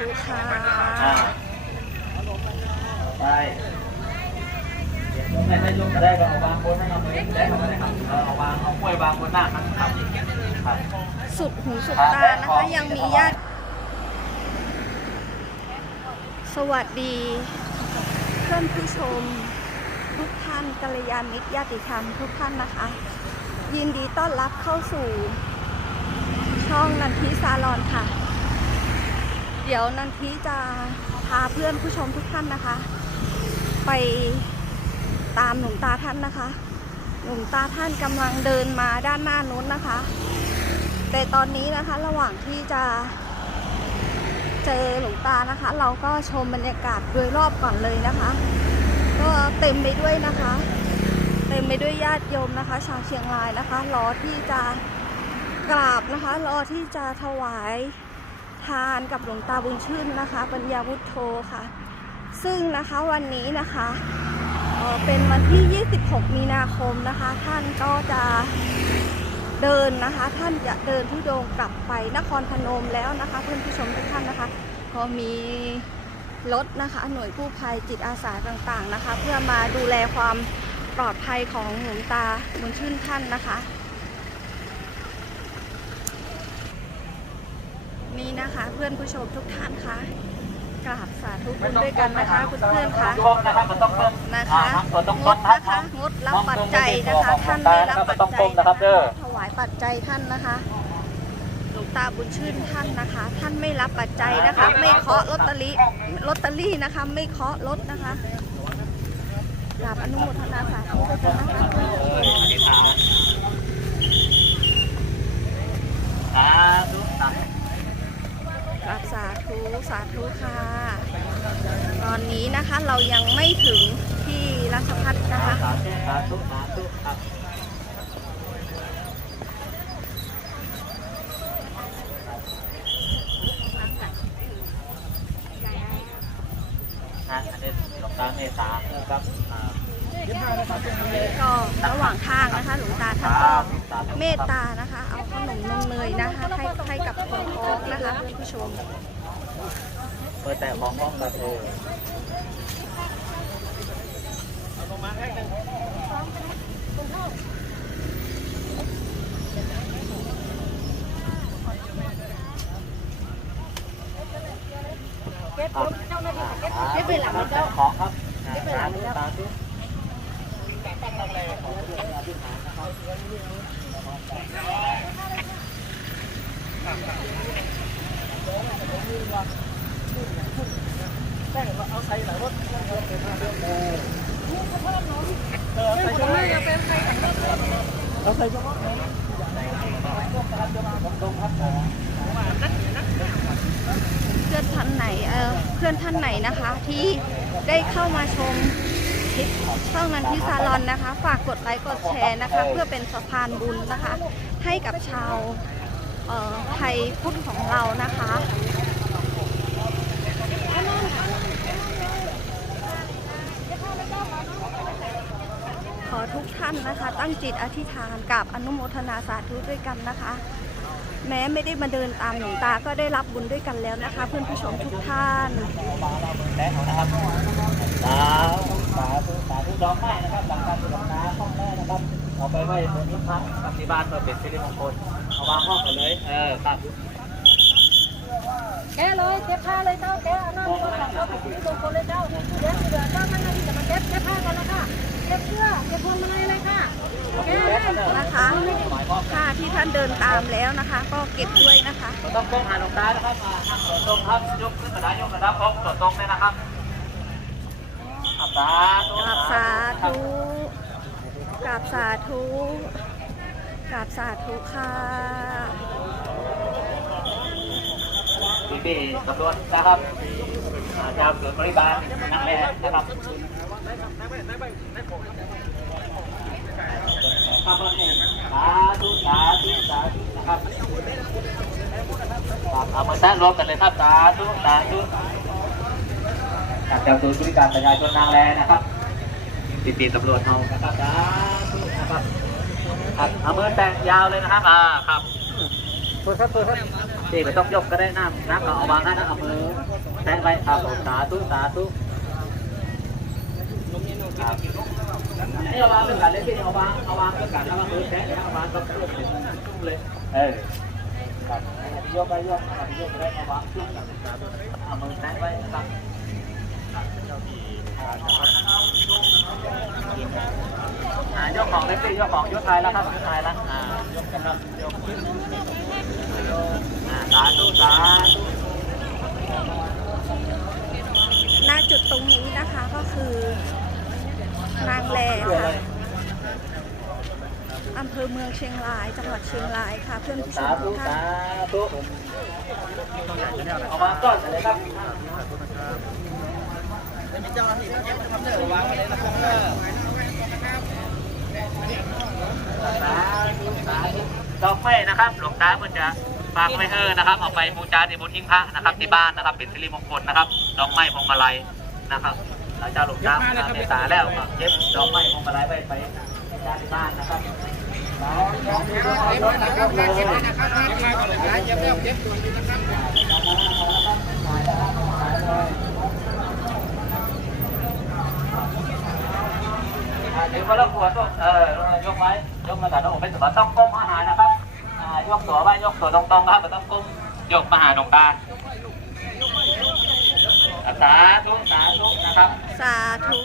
ธุค่ะอ่าไปไม่ได้ยกก็ได้ก็เอาวางบนให้เราไปได้ก็ได้ครับเอาวางเอากล้วยวางบนหน้าครับครับครับสุดหูสุดตานะคะยังมีญาติ สวัสดี เพื่อนผู้ชม ทุกท่านกัลยาณมิตรญาติธรรมทุกท่านนะคะ ยินดีต้อนรับเข้าสู่ ช่องนันทิซาลอนค่ะ เดี๋ยวนันทิจะพาเพื่อนผู้ชมทุกท่านนะคะ ไปตามหลวงตาท่านนะคะหลวงตาท่านกำลังเดินมาด้านหน้านู้นนะคะ แต่ตอนนี้นะคะระหว่างที่จะเจอหลวงตานะคะ เราก็ชมบรรยากาศโดยรอบก่อนเลยนะคะ ก็เต็มไปด้วยนะคะ เต็มไปด้วยญาติโยมนะคะ ชาวเชียงรายนะคะรอที่จะกราบนะคะ รอที่จะถวายานกับหลวงตาบุญชื่นนะคะ ปัญญาวุฒโธค่ะ ซึ่งนะคะวันนี้นะคะเเป็นวันที่ 26 มีนาคมนะคะ ท่านก็จะเดินนะคะ ท่านจะเดินทุดงกลับไปนครพนมแล้วนะคะเพื่อนผู้ชมทุกท่านนะคะ ก็มีรถนะคะหน่วยกู้ภัยจิตอาสาต่างๆนะคะ เพื่อมาดูแลความปลอดภัยของหลวงตาบุญชื่นท่านนะคะ นี่นะคะ เพื่อนผู้ชมทุกท่านคะกราบสาธุบุญด้วยกันนะคะ คุณเพื่อนๆคะยกนะครับมันต้องเพิ่มนะคะตัวต้องงต้ดนนะคะงดรับปัจจัยนะคะ ท่านไม่รับปัจจัยนะนะครัคะบเด้อถวายปัจจัยท่านนะคะหลวงตาบุญชื่นท่านนะคะ ท่านไม่รับปัจจัยนะคะ ไม่เคาะลอตเตอรี่ลอตเตอรี่นะคะ ไม่เคาะรถนะคะกราบอนุโมทนาสาธุด้วยกันนะคะ เอออธิษฐานสาธุสาธุ กราบสา ธุสาธุค่ะ ตอนนี้นะคะเรายังไม่ถึงที่ราชพัฒนะคะสาธุสาธุสาธุครับนะอันนี้หลวงตาเมตตาครับก็ระหว่างทางนะคะ หลวงตาท่านก็เมตตานะคะ เอาขนมนมเนยนะคะ ให้ให้กับคนท้องนะคะผู้ชม เปิดแต่ของห้องประตูไม่เป็นหลังเจ้าของครับไม่เป็นหลังเจ้า เพื่อนท่านไหนเออเพื่อนท่านไหนนะคะ ที่ได้เข้ามาชมคลิปช่องนันทิซาลอนนะคะ ฝากกดไลค์กดแชร์นะคะ เพื่อเป็นสะพานบุญนะคะ ให้กับชาวไทยพุทธของเรานะคะ ขอทุกท่านนะคะ ตั้งจิตอธิษฐานกับอนุโมทนาสาธุด้วยกันนะคะ แม้ไม่ได้มาเดินตามหลวงตาก็ได้รับบุญด้วยกันแล้วนะคะ เพื่อนผู้ชมทุกท่านแล้วนะครับสาธุสาธุสาธุดอกไม้นะครับหลังการบุรณาห้องแรกนะครับเอาไปไว้บนนี้พักกับที่บ้านเพื่อเป็นสิริมงคลเอาวางห้องกันเลยเออครับแกเลยเก็บผ้าเลยเจ้าแกะเอาน้ำก็ของเราไปที่ตรงคนเลยเจ้าเดี๋ยวเหลือเจ้าท่านนาทีจะมาเก็บเก็บผ้ากันแล้วค่ะเก็บเสื้อเก็บพวงมาลัย นะคะ ค่ะที่ท่านเดินตามแล้วนะคะ ก็เก็บด้วยนะคะ ต้องก้มหาหลวงตานะครับมานั่งตัวตรงครับยกขึ้นมาได้ยกระดับพร้อมตัวตรงเลยนะครับอับตากราบสาธุกราบสาธุกราบสาธุค่ะพี่พี่ตำรวจนะครับอาเจ้าเกิดบริบาลนั่งแรกนะครับ ครับสาธุสาธุสาธุนะครับทับเอามาแท้รวมกันเลยครับสาธุสาธุจากเจ้าตัวบริการประชาชนนางแรนะครับพี่พี่ตำรวจเฮานะครับสาธุนะครับครับเอามือแตะยาวเลยนะครับอ่าครับเปิดครับเปิดครับที่ไม่ต้องยกก็ได้น้ำนักก็เอาวางให้นะเอามือแตะไว้ครับสาธุสาธุครับ ยพี่เอาวางเอาวางเป็นกันแล้วก็มือแตะเอาวางต้องยกเลยเออครับยกไปยกไปยกไปได้เอาวางยกกันเอามือแตะไว้ครับ อ่ายกของเลยพี่ยกของยกทายแล้วครับยกทายแล้วอ่ายกกันครับยกอ่าสาธุสาธุ หน้าจุดตรงนี้นะคะก็คือนางแล คะ ค่ะอำเภอเมืองเชียงราย จังหวัดเชียงรายค่ะ เพื่อนผู้ชสามทุธุกท่าสานธุเอามาก้อนเลยครับสาธุสาธุดอกไม้นะครับ หลวงตาเพื่อจะฝากไว้เออนะครับ เอาไปบูชาที่บนหิ้งพระนะครับ ที่บ้านนะครับ เป็นสิริมงคลนะครับ ดอกไม้พวงมาลัยนะครับ หลังจากหลวงตาเมตาแล้วก็เก็บดอกไม้พวงมาลัยไว้ไปบูชาที่บ้านนะครับอ่าเดี๋ยวก็รบกวนเออยกไว้ยกมาแต่ต้องผมเป็นสมบัติต้องก้มอาหารนะครับยกตัวไว้ยกตัวตรงๆครับต้องก้มยกมาหาหลวงตา สาธุสาธุนะครับ สาธุ